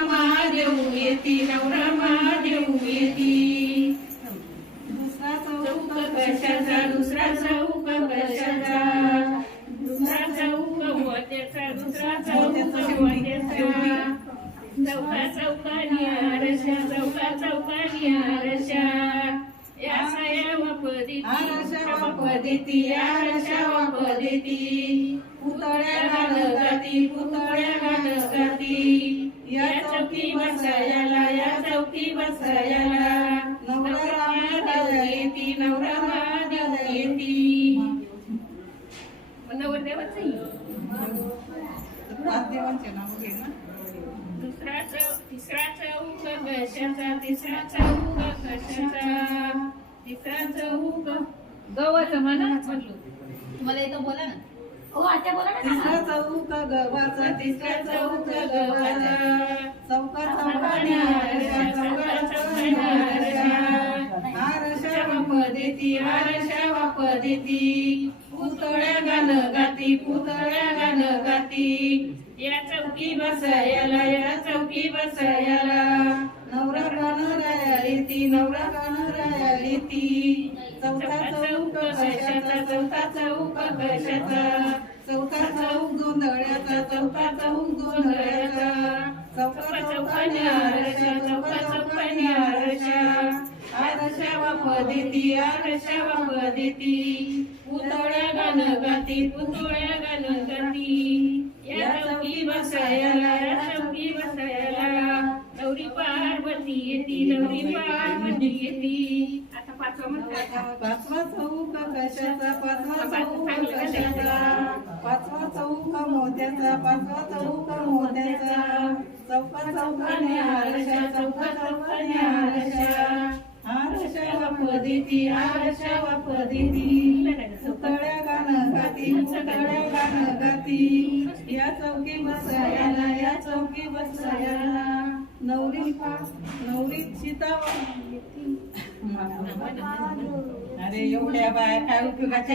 महादेव येती नवरा महादेव येती. दुसरा चौक चौक कशाचा दुसरा चौक कशाचा? दुसरा चौक मोत्याचा दुसरा चौक मोत्याचा चौका चौकानी आरशा चौका चौकानी आरशा. या सया वपदिती आरशा वपदिती आरशा वपदिती पुतळ्या पुतळ्या चौकी बसायला नवरा महादेव येती नवरा महादेव येती दुसरा तिसरा चौक कशाचा तिसरा चौक कशाचा तिसरा चौक गवत म्हणा म्हणलो. मला बोला ना. हो आत्या बोला ना. तिसरा चौक गव्हाचा तिसरा चौक गव्हाचा चौका चौकाने वापदेती आरशा वापदेती पुतळ्या गाण गाती पुतळ्या गाण गाती. या चौकी बसायला या चौकी बसायला. नवरा राया येती नवरा राया येती चौथा चौक कशाचा चौथा चौक कशाचा. चौथा चौक गोंधळ्याचा चौथा चौक गोंधळ्याचा. चौथा चौकाने आरशा चौका चौकाने आरशा. आरशा वापदेती आरशा वापदेती पुतळ्या गाण गाती पुतळ्या गाण गाती या चौकी बसायला या चौकी बसायला. गौरी पार्वती येती गौरी पार्वती येती. आता पाचवा म्हणतात पाचवा चौक कशाचा पाचवा चौक कशाचा? पाचवा चौक मोत्याचा पाचवा चौक मोत्याचा. चौका चौकाने आरशा आरशा वापदेती आरशा वापदेती पुतळ्या गाणं गाती गाणं गाती या चौकी बसायला या चौकी बसायला. नवरी नवरी सीता अरे एवढ्या बाया काय उपयोगाच्या